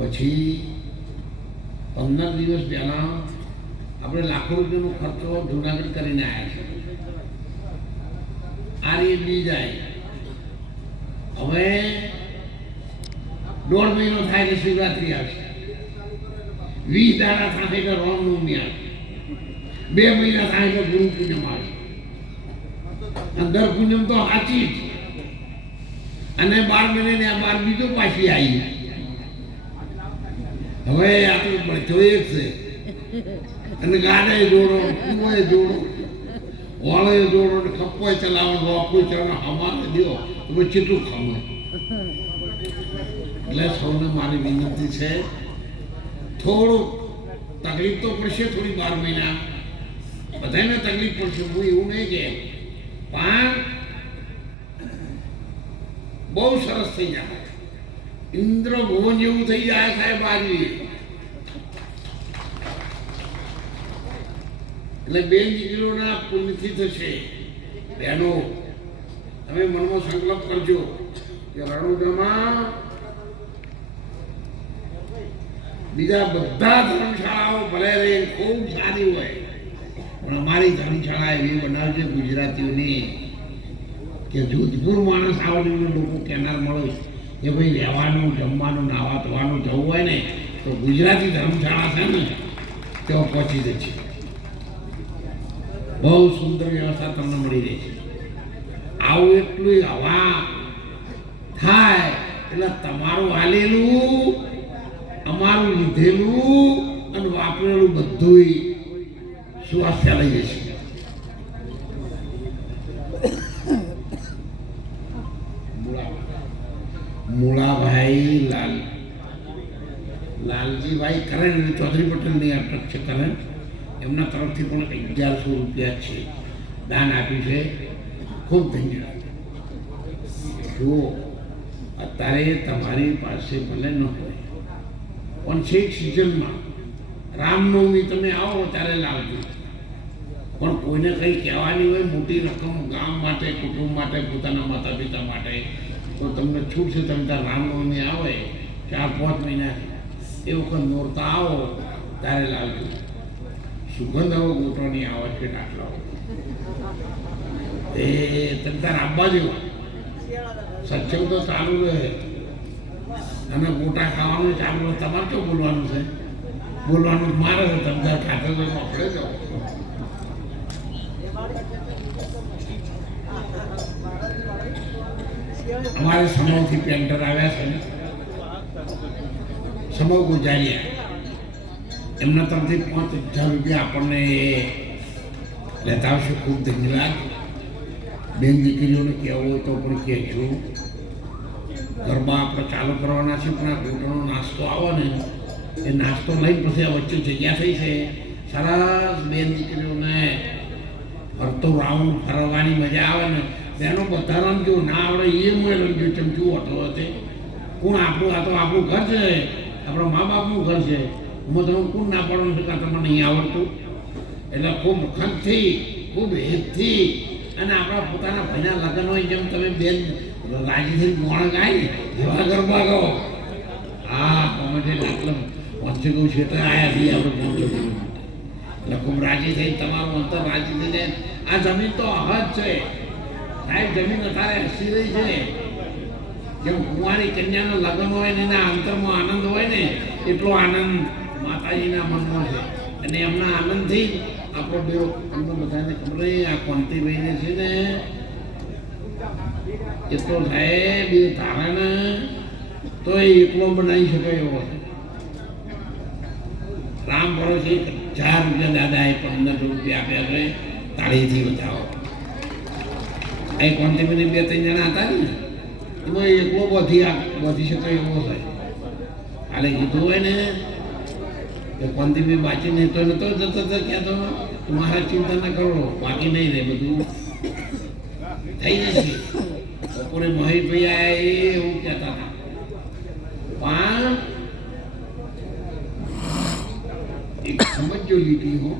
પછી 15 દિવસ પહેલાં આપણે લાખો રૂપિયાનો ખર્ચો જુનાગઢ કરીને આવ્યા છે. આ રીતે બી જાય. હવે 1.5 મહિનો થાય એટલે શિવરાત્રી આવશે. 20 દાડા થાય એટલે રામનવમી આવશે. 2 મહિના થાય એટલે ગુરુ પૂનમ આવશે. અંદર પૂનમ તો સાચી જ. અને 12 મહિને આ 12 બીજો પાછી આવી. હવે આ તો બધો એક છે. અને ગાડે જોડો, કુએ જોડો, વાળે જોડો, ખપ્પોય ચલાવો, રોપોય ચલાવો, હમારે દો તો કેટલું ખમે. એટલે સૌને મારી વિનંતી છે, થોડું તકલીફ તો પડશે, થોડી 12 મહિના બધાને તકલીફ પડશે. હું એવું નહીં કે, પણ બહુ સરસ થઈ જાય. ઇન્દ્ર ભુવન જેવું થઈ જાય સાહેબ આજે. એટલે 2 દીકરીઓના પુણ્યથી થશે. બહેનો, તમે મનમાં સંકલ્પ કરજો કે રણુજામાં બીજા બધા ધર્મશાળાઓ ભલે રહે ખૂબ સારી હોય, પણ અમારી ધર્મશાળા એવી બનાવશે ગુજરાતીઓની કે જોધપુર માણસ આવડીને લોકો કેનાર મળે કે ભાઈ રહેવાનું, જમવાનું, નાવા ધોવાનું જવું હોય ને તો ગુજરાતી ધર્મશાળા છે ને તેઓ પહોંચી જશે. બહુ સુંદર વ્યવસ્થા તમને મળી રહી છે. આવું એટલું હવા થાય એટલે તમારું હાલેલું, અમારું લીધેલું અને વાપરેલું બધું સ્વાસ્થ્ય લઈ જશે. મૂળાભાઈ લાલજીભાઈ કરણ ચૌધરી પટેલની અટક છે. કરણ એમના તરફથી પણ 1100 રૂપિયા છે દાન આપ્યું છે. ખૂબ ધન્યવાદ. જુઓ, અત્યારે તમારી પાસે ભલે ન હોય પણ છેક સિઝનમાં રામનવમી તમે આવો ત્યારે લાવજો. પણ કોઈને કંઈ કહેવાની હોય મોટી રકમ ગામ માટે, કુટુંબ માટે, પોતાના માતા પિતા માટે, તો તમને છૂટ છે. તમે ત્યાં રામનવમી આવે 4-5 મહિના એ વખત નોરતા આવો ત્યારે લાવજો. સુગંધ હવે ગોટોની આવે છે દાખલાઓ. એ તમે તાર આવવા જેવું સત્સંગ તો ચાલુ રહે અને ગોટા ખાવાનું ચાલુ રહે. તમારે શું બોલવાનું છે? બોલવાનું મારે છે. તમે તાર ખાતે તો આપણે જાઓ. અમારે સમયથી પેન્ટર આવ્યા છે, સમય ગુજાર્યા. એમના તરફથી 5000 રૂપિયા આપણને લેતા આવશે. ખૂબ ધન્યવાદ. બેન દીકરીઓને કહેવું હોય તો પણ કહેજો. ગરબા આપણે ચાલુ કરવાના છે, પણ આ ગોટનો નાસ્તો આવે ને એ નાસ્તો લઈને પછી આ વચ્ચે જગ્યા થઈ છે. સરસ બેન દીકરીઓને ફરતો રાઉન્ડ ફરવાની મજા આવે ને. તેનો બધા રમજો, ના આવડે એ મળે રમજો. ચમચું હોતો હશે કોણ આપણું? આ તો આપણું ઘર છે, આપણા મા બાપનું ઘર છે. હું તમે કોણ ના પાડવાનું છે કે તમને નહીં આવડતું? એટલે ખૂબ ખંતથી, ખૂબ હેતથી અને આપણા પોતાના ભાઈના લગ્ન હોય જેમ તમે બેન રાજીથી મોણ ગાય ને એવા ગરબા ગાઓ. હા, અમે એટલે વચ્ચે કહું છે તો આવ્યા છીએ આપણે પહોંચો એટલે ખૂબ રાજી થઈ. તમારું અંતર રાજી થઈને આ જમીન તો અહદ છે સાહેબ. જમીન અત્યારે હસી રહી છે. જેમ કુંવારી કન્યાનો લગ્ન હોય ને એના અંતરમાં આનંદ હોય ને એટલો આનંદ માતાજીના મનમાં છે. અને એમના આનંદથી આપણો બેવ અમને બધાને ખબર આ કોંતીભાઈને છે ને એ તો સાહેબ એ તારાને તો એ એકલો બનાવી શકે એવો છે. રામ ભરોસે 1000 રૂપિયા દાદાએ 1500 રૂપિયા આપ્યા છે. તાળીથી બતાવો. અહીં કોંતીભાઈને 2-3 જણા હતા ને એમાં એકલો વધી શકે એવો છે. કાલે કીધું હોય ને કે કોંતીભાઈ બાકી નહીં તો નતો જતો કહેતો મારા ચિંતા ના કરો, બાકી નહીં રહે, બધું થઈ જશે. બપોરે મહેશભાઈ આયા એવું કહેતા હતા. પણ એક સમજો લીધી હું